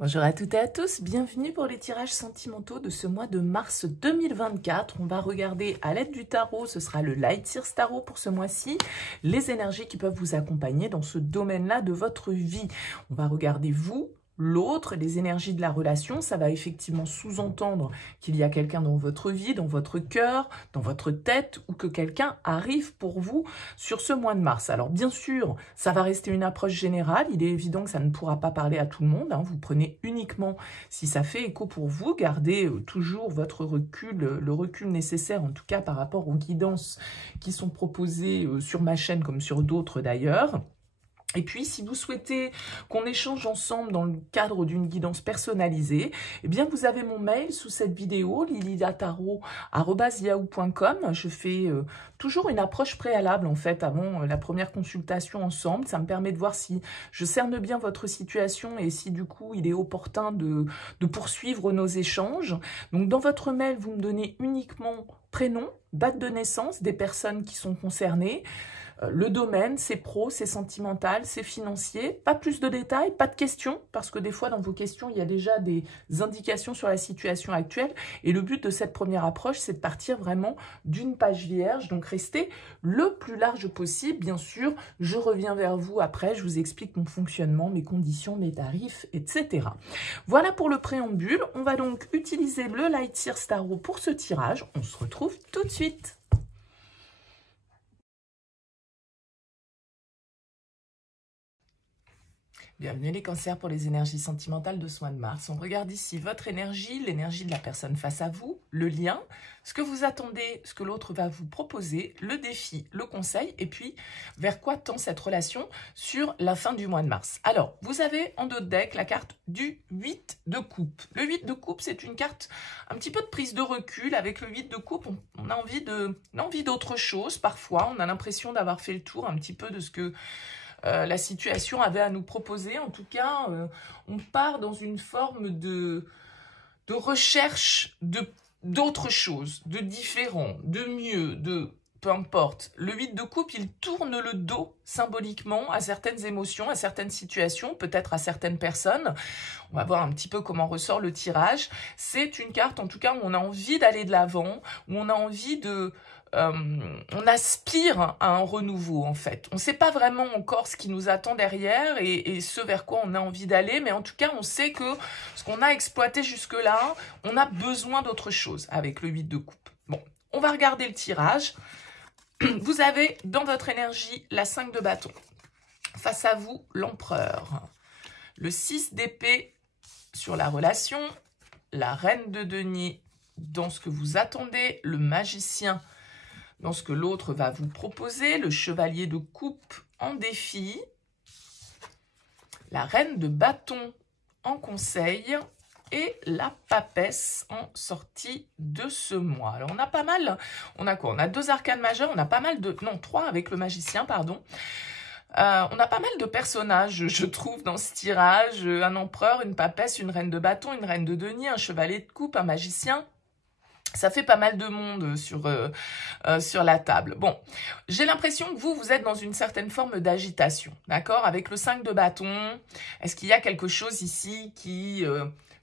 Bonjour à toutes et à tous, bienvenue pour les tirages sentimentaux de ce mois de mars 2024. On va regarder à l'aide du tarot, ce sera le Light Years Tarot pour ce mois-ci, les énergies qui peuvent vous accompagner dans ce domaine-là de votre vie. On va regarder vous, l'autre, les énergies de la relation. Ça va effectivement sous-entendre qu'il y a quelqu'un dans votre vie, dans votre cœur, dans votre tête, ou que quelqu'un arrive pour vous sur ce mois de mars. Alors bien sûr, ça va rester une approche générale. Il est évident que ça ne pourra pas parler à tout le monde. Vous prenez uniquement si ça fait écho pour vous. Gardez toujours votre recul, le recul nécessaire en tout cas par rapport aux guidances qui sont proposées sur ma chaîne comme sur d'autres d'ailleurs. Et puis, si vous souhaitez qu'on échange ensemble dans le cadre d'une guidance personnalisée, eh bien, vous avez mon mail sous cette vidéo, liliatarot@yahoo.com. Je fais toujours une approche préalable, en fait, avant la première consultation ensemble. Ça me permet de voir si je cerne bien votre situation et si, du coup, il est opportun de poursuivre nos échanges. Donc, dans votre mail, vous me donnez uniquement prénom, date de naissance des personnes qui sont concernées. Le domaine, c'est pro, c'est sentimental, c'est financier. Pas plus de détails, pas de questions, parce que des fois, dans vos questions, il y a déjà des indications sur la situation actuelle. Et le but de cette première approche, c'est de partir vraiment d'une page vierge. Donc, restez le plus large possible. Bien sûr, je reviens vers vous après. Je vous explique mon fonctionnement, mes conditions, mes tarifs, etc. Voilà pour le préambule. On va donc utiliser le Light Years Tarot pour ce tirage. On se retrouve tout de suite. Bienvenue les cancers pour les énergies sentimentales de ce mois de mars. On regarde ici votre énergie, l'énergie de la personne face à vous, le lien, ce que vous attendez, ce que l'autre va vous proposer, le défi, le conseil, et puis vers quoi tend cette relation sur la fin du mois de mars. Alors, vous avez en dos de deck la carte du 8 de coupe. Le 8 de coupe, c'est une carte un petit peu de prise de recul. Avec le 8 de coupe, on a envie d'autre chose. Parfois, on a l'impression d'avoir fait le tour un petit peu de ce que la situation avait à nous proposer. En tout cas, on part dans une forme de recherche d'autre chose, de différent, de mieux, de peu importe. Le 8 de coupe, il tourne le dos symboliquement à certaines émotions, à certaines situations, peut-être à certaines personnes. On va voir un petit peu comment ressort le tirage. C'est une carte, en tout cas, où on a envie d'aller de l'avant, où on a envie de... on aspire à un renouveau en fait. On ne sait pas vraiment encore ce qui nous attend derrière et ce vers quoi on a envie d'aller, mais en tout cas on sait que ce qu'on a exploité jusque-là, on a besoin d'autre chose avec le 8 de coupe. Bon, on va regarder le tirage. Vous avez dans votre énergie la 5 de bâton. Face à vous, l'empereur. Le 6 d'épée sur la relation. La reine de denier dans ce que vous attendez. Le magicien dans ce que l'autre va vous proposer, le chevalier de coupe en défi, la reine de bâton en conseil et la papesse en sortie de ce mois. Alors on a pas mal, on a quoi? On a 2 arcanes majeures, on a pas mal de... Non, 3 avec le magicien, pardon. On a pas mal de personnages, je trouve, dans ce tirage. Un empereur, une papesse, une reine de bâton, une reine de denier, un chevalier de coupe, un magicien. Ça fait pas mal de monde sur la table. Bon, j'ai l'impression que vous êtes dans une certaine forme d'agitation, d'accord? Avec le 5 de bâton, est-ce qu'il y a quelque chose ici qui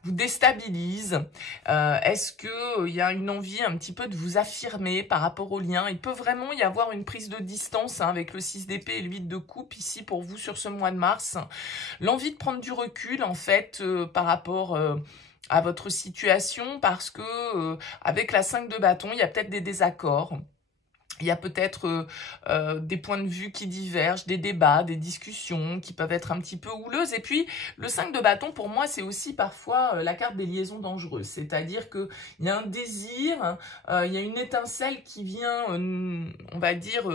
vous déstabilise? Est-ce qu'il y a une envie un petit peu de vous affirmer par rapport au lien? Il peut vraiment y avoir une prise de distance avec le 6 d'épée et le 8 de coupe ici pour vous sur ce mois de mars. L'envie de prendre du recul, en fait, par rapport... à votre situation, parce que avec la 5 de bâton, il y a peut-être des désaccords, il y a peut-être des points de vue qui divergent, des débats, des discussions qui peuvent être un petit peu houleuses. Et puis, le 5 de bâton, pour moi, c'est aussi parfois la carte des liaisons dangereuses. C'est-à-dire qu'il y a un désir, il y a une étincelle qui vient, on va dire,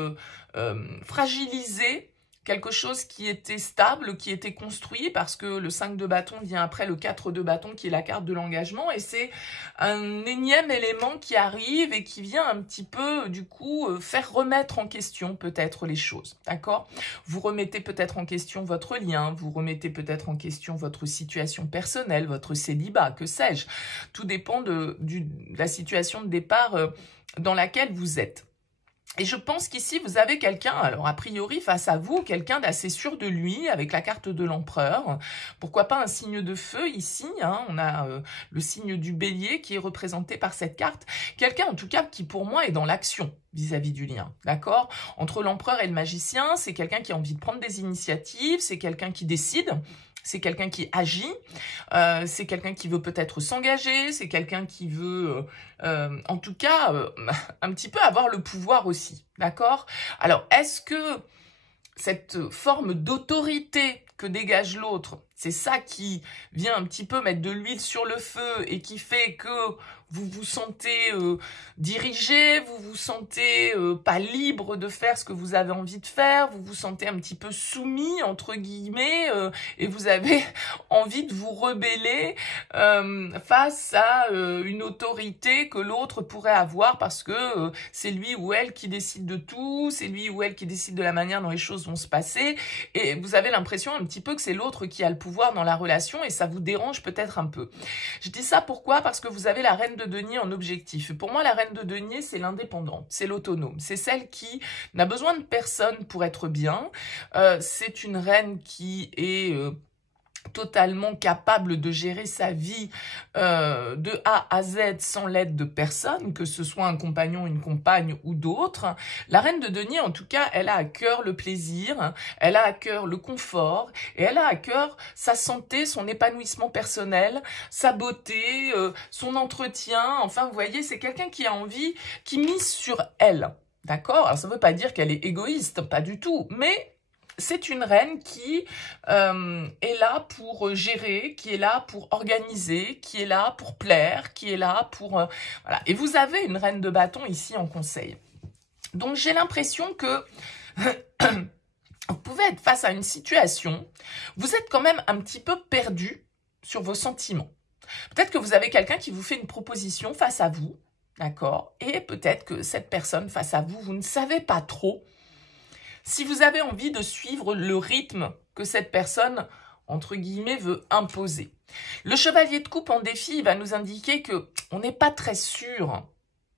fragiliser quelque chose qui était stable, qui était construit, parce que le 5 de bâton vient après le 4 de bâton, qui est la carte de l'engagement, et c'est un énième élément qui arrive et qui vient un petit peu, du coup, faire remettre en question peut-être les choses, d'accord? Vous remettez peut-être en question votre lien, vous remettez peut-être en question votre situation personnelle, votre célibat, que sais-je. Tout dépend de la situation de départ dans laquelle vous êtes. Et je pense qu'ici, vous avez quelqu'un, alors a priori face à vous, quelqu'un d'assez sûr de lui, avec la carte de l'empereur. Pourquoi pas un signe de feu ici, hein, on a le signe du bélier qui est représenté par cette carte. Quelqu'un en tout cas qui pour moi est dans l'action vis-à-vis du lien, d'accord? Entre l'empereur et le magicien, c'est quelqu'un qui a envie de prendre des initiatives, c'est quelqu'un qui décide. C'est quelqu'un qui agit, c'est quelqu'un qui veut peut-être s'engager, c'est quelqu'un qui veut, en tout cas, un petit peu avoir le pouvoir aussi, d'accord? Alors, est-ce que cette forme d'autorité que dégage l'autre, c'est ça qui vient un petit peu mettre de l'huile sur le feu et qui fait que vous vous sentez dirigé, vous vous sentez pas libre de faire ce que vous avez envie de faire, vous vous sentez un petit peu soumis, entre guillemets, et vous avez envie de vous rebeller face à une autorité que l'autre pourrait avoir parce que c'est lui ou elle qui décide de tout, c'est lui ou elle qui décide de la manière dont les choses vont se passer, et vous avez l'impression un petit peu que c'est l'autre qui a le pouvoir dans la relation et ça vous dérange peut-être un peu. Je dis ça pourquoi? Parce que vous avez la reine de denier en objectif. Et pour moi, la reine de denier, c'est l'indépendante, c'est l'autonome, c'est celle qui n'a besoin de personne pour être bien. C'est une reine qui est totalement capable de gérer sa vie de A à Z sans l'aide de personne, que ce soit un compagnon, une compagne ou d'autres. La reine de denier, en tout cas, elle a à cœur le plaisir, elle a à cœur le confort, et elle a à cœur sa santé, son épanouissement personnel, sa beauté, son entretien. Enfin, vous voyez, c'est quelqu'un qui a envie, qui mise sur elle. D'accord? Alors, ça ne veut pas dire qu'elle est égoïste, pas du tout, mais c'est une reine qui est là pour gérer, qui est là pour organiser, qui est là pour plaire, qui est là pour... voilà. Et vous avez une reine de bâton ici en conseil. Donc j'ai l'impression que vous pouvez être face à une situation, vous êtes quand même un petit peu perdu sur vos sentiments. Peut-être que vous avez quelqu'un qui vous fait une proposition face à vous, d'accord? Et peut-être que cette personne face à vous, vous ne savez pas trop si vous avez envie de suivre le rythme que cette personne, entre guillemets, veut imposer. Le chevalier de coupe en défi, il va nous indiquer qu'on n'est pas très sûr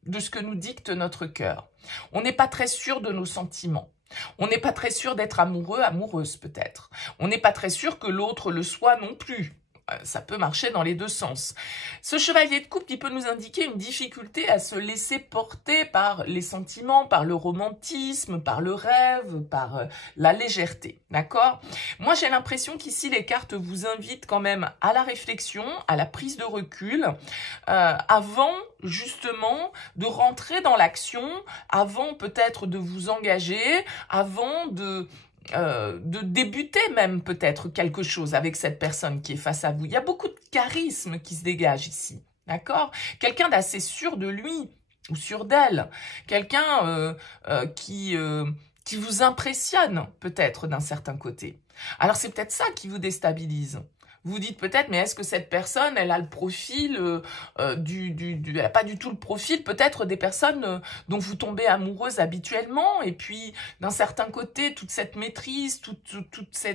de ce que nous dicte notre cœur. On n'est pas très sûr de nos sentiments. On n'est pas très sûr d'être amoureux, amoureuse peut-être. On n'est pas très sûr que l'autre le soit non plus. Ça peut marcher dans les deux sens. Ce chevalier de coupe qui peut nous indiquer une difficulté à se laisser porter par les sentiments, par le romantisme, par le rêve, par la légèreté. D'accord? Moi, j'ai l'impression qu'ici, les cartes vous invitent quand même à la réflexion, à la prise de recul, avant justement de rentrer dans l'action, avant peut-être de vous engager, avant de débuter même peut-être quelque chose avec cette personne qui est face à vous. Il y a beaucoup de charisme qui se dégage ici, d'accord? Quelqu'un d'assez sûr de lui ou sûr d'elle, quelqu'un qui vous impressionne peut-être d'un certain côté. Alors c'est peut-être ça qui vous déstabilise. Vous vous dites peut-être, mais est-ce que cette personne, elle a le profil, elle n'a pas du tout le profil peut-être des personnes dont vous tombez amoureuse habituellement, et puis d'un certain côté, toute cette maîtrise,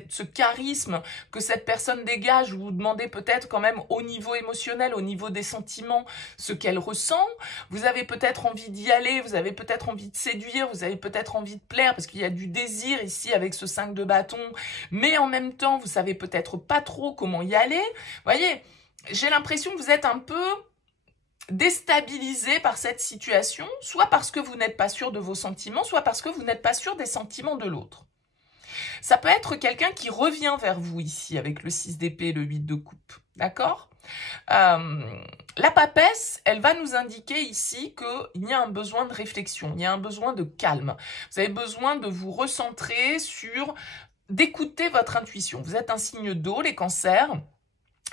ce charisme que cette personne dégage, vous vous demandez peut-être quand même au niveau émotionnel, au niveau des sentiments, ce qu'elle ressent. Vous avez peut-être envie d'y aller, vous avez peut-être envie de séduire, vous avez peut-être envie de plaire, parce qu'il y a du désir ici avec ce 5 de bâton, mais en même temps, vous savez peut-être pas trop comment y aller. Vous voyez, j'ai l'impression que vous êtes un peu déstabilisé par cette situation, soit parce que vous n'êtes pas sûr de vos sentiments, soit parce que vous n'êtes pas sûr des sentiments de l'autre. Ça peut être quelqu'un qui revient vers vous ici avec le 6 d'épée et le 8 de coupe, d'accord? La papesse, elle va nous indiquer ici qu'il y a un besoin de réflexion, il y a un besoin de calme. Vous avez besoin de vous recentrer sur... d'écouter votre intuition. Vous êtes un signe d'eau, les cancers,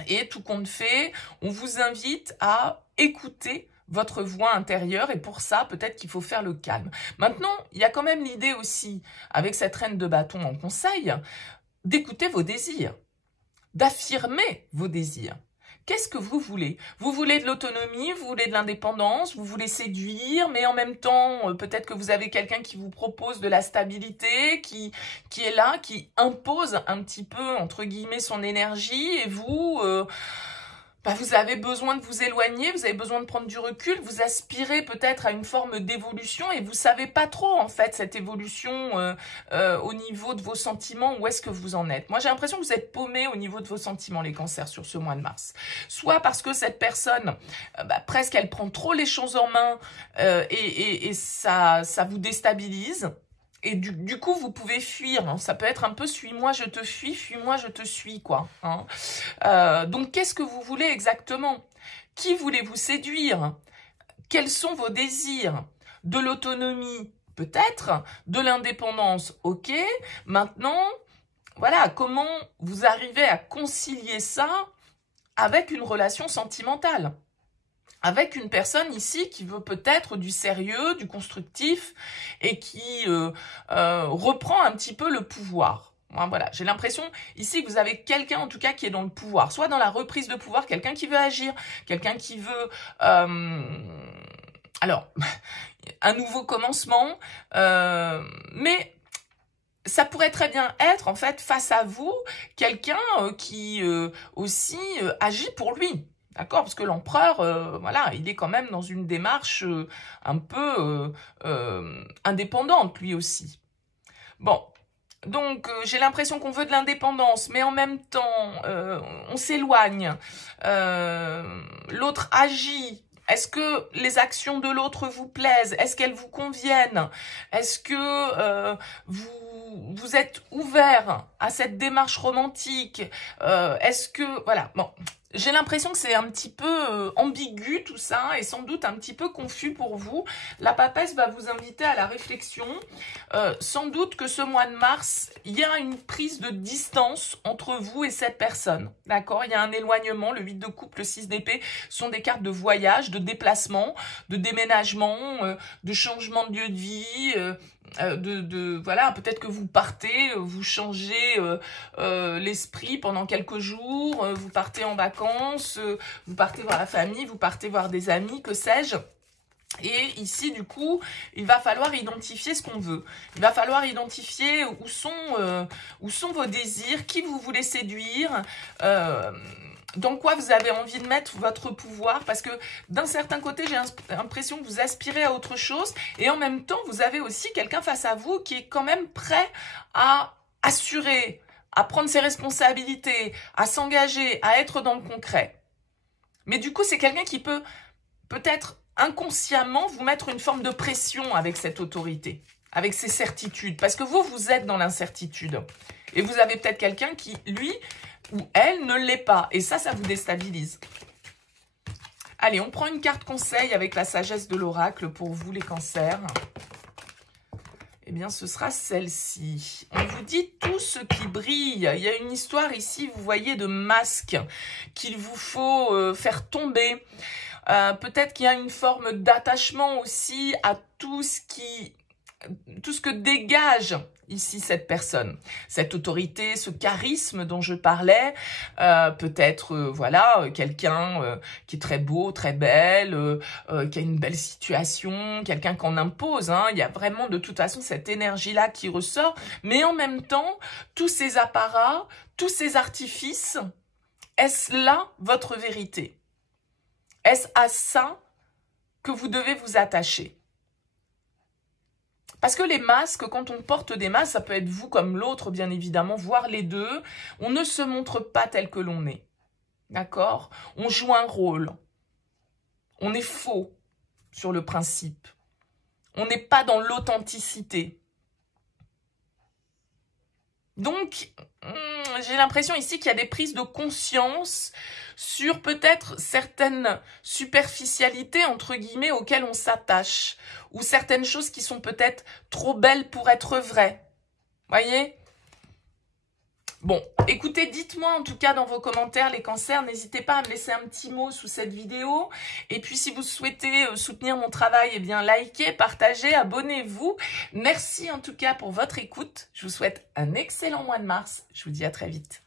et tout compte fait, on vous invite à écouter votre voix intérieure, et pour ça, peut-être qu'il faut faire le calme. Maintenant, il y a quand même l'idée aussi, avec cette reine de bâton en conseil, d'écouter vos désirs, d'affirmer vos désirs. Qu'est-ce que vous voulez? Vous voulez de l'autonomie, vous voulez de l'indépendance, vous voulez séduire, mais en même temps, peut-être que vous avez quelqu'un qui vous propose de la stabilité, qui est là, qui impose un petit peu, entre guillemets, son énergie, et vous, vous avez besoin de vous éloigner, vous avez besoin de prendre du recul, vous aspirez peut-être à une forme d'évolution et vous savez pas trop en fait cette évolution au niveau de vos sentiments, où est-ce que vous en êtes. Moi j'ai l'impression que vous êtes paumé au niveau de vos sentiments les cancers sur ce mois de mars. Soit parce que cette personne, presque elle prend trop les choses en main et ça vous déstabilise. Et du coup, vous pouvez fuir. Hein. Ça peut être un peu « suis-moi, je te fuis, fuis-moi, je te suis », quoi. Hein. Donc, qu'est-ce que vous voulez exactement? Qui voulez-vous séduire? Quels sont vos désirs? De l'autonomie, peut-être. De l'indépendance, ok. Maintenant, voilà, comment vous arrivez à concilier ça avec une relation sentimentale? Avec une personne ici qui veut peut-être du sérieux, du constructif et qui reprend un petit peu le pouvoir. Voilà, j'ai l'impression ici que vous avez quelqu'un en tout cas qui est dans le pouvoir, soit dans la reprise de pouvoir, quelqu'un qui veut agir, quelqu'un qui veut... alors, un nouveau commencement, mais... ça pourrait très bien être, en fait, face à vous, quelqu'un qui aussi agit pour lui. D'accord? Parce que l'empereur, voilà, il est quand même dans une démarche un peu indépendante, lui aussi. Bon, donc j'ai l'impression qu'on veut de l'indépendance, mais en même temps, on s'éloigne. L'autre agit. Est-ce que les actions de l'autre vous plaisent? Est-ce qu'elles vous conviennent? Est-ce que vous êtes ouvert à cette démarche romantique? Est-ce que... Voilà, bon... J'ai l'impression que c'est un petit peu ambigu tout ça et sans doute un petit peu confus pour vous. La papesse va vous inviter à la réflexion. Sans doute que ce mois de mars, il y a une prise de distance entre vous et cette personne. D'accord? Il y a un éloignement. Le 8 de coupe, le 6 d'épée sont des cartes de voyage, de déplacement, de déménagement, de changement de lieu de vie, voilà, peut-être que vous partez, vous changez l'esprit pendant quelques jours, vous partez en vacances, vous partez voir la famille, vous partez voir des amis, que sais-je. Et ici, du coup, il va falloir identifier ce qu'on veut. Il va falloir identifier où sont vos désirs, qui vous voulez séduire, dans quoi vous avez envie de mettre votre pouvoir, parce que d'un certain côté, j'ai l'impression que vous aspirez à autre chose, et en même temps, vous avez aussi quelqu'un face à vous qui est quand même prêt à assurer, à prendre ses responsabilités, à s'engager, à être dans le concret. Mais du coup, c'est quelqu'un qui peut peut-être inconsciemment vous mettre une forme de pression avec cette autorité, avec ces certitudes, parce que vous êtes dans l'incertitude. Et vous avez peut-être quelqu'un qui, lui ou elle, ne l'est pas. Et ça vous déstabilise. Allez, on prend une carte conseil avec la sagesse de l'oracle pour vous, les cancers. Eh bien, ce sera celle-ci. On vous dit tout ce qui brille. Il y a une histoire ici, vous voyez, de masque qu'il vous faut faire tomber. Peut-être qu'il y a une forme d'attachement aussi à tout ce que dégage ici cette personne, cette autorité, ce charisme dont je parlais, peut-être voilà, quelqu'un qui est très beau, très belle, qui a une belle situation, quelqu'un qu'on impose, hein. Il y a vraiment de toute façon cette énergie-là qui ressort, mais en même temps, tous ces apparats, tous ces artifices, est-ce là votre vérité? Est-ce à ça que vous devez vous attacher? Parce que les masques, quand on porte des masques, ça peut être vous comme l'autre, bien évidemment, voire les deux. On ne se montre pas tel que l'on est. D'accord? On joue un rôle. On est faux sur le principe. On n'est pas dans l'authenticité. Donc, j'ai l'impression ici qu'il y a des prises de conscience sur peut-être certaines superficialités, entre guillemets, auxquelles on s'attache, ou certaines choses qui sont peut-être trop belles pour être vraies. Voyez? Bon, écoutez, dites-moi en tout cas dans vos commentaires, les cancers, n'hésitez pas à me laisser un petit mot sous cette vidéo. Et puis si vous souhaitez soutenir mon travail, eh bien likez, partagez, abonnez-vous. Merci en tout cas pour votre écoute. Je vous souhaite un excellent mois de mars. Je vous dis à très vite.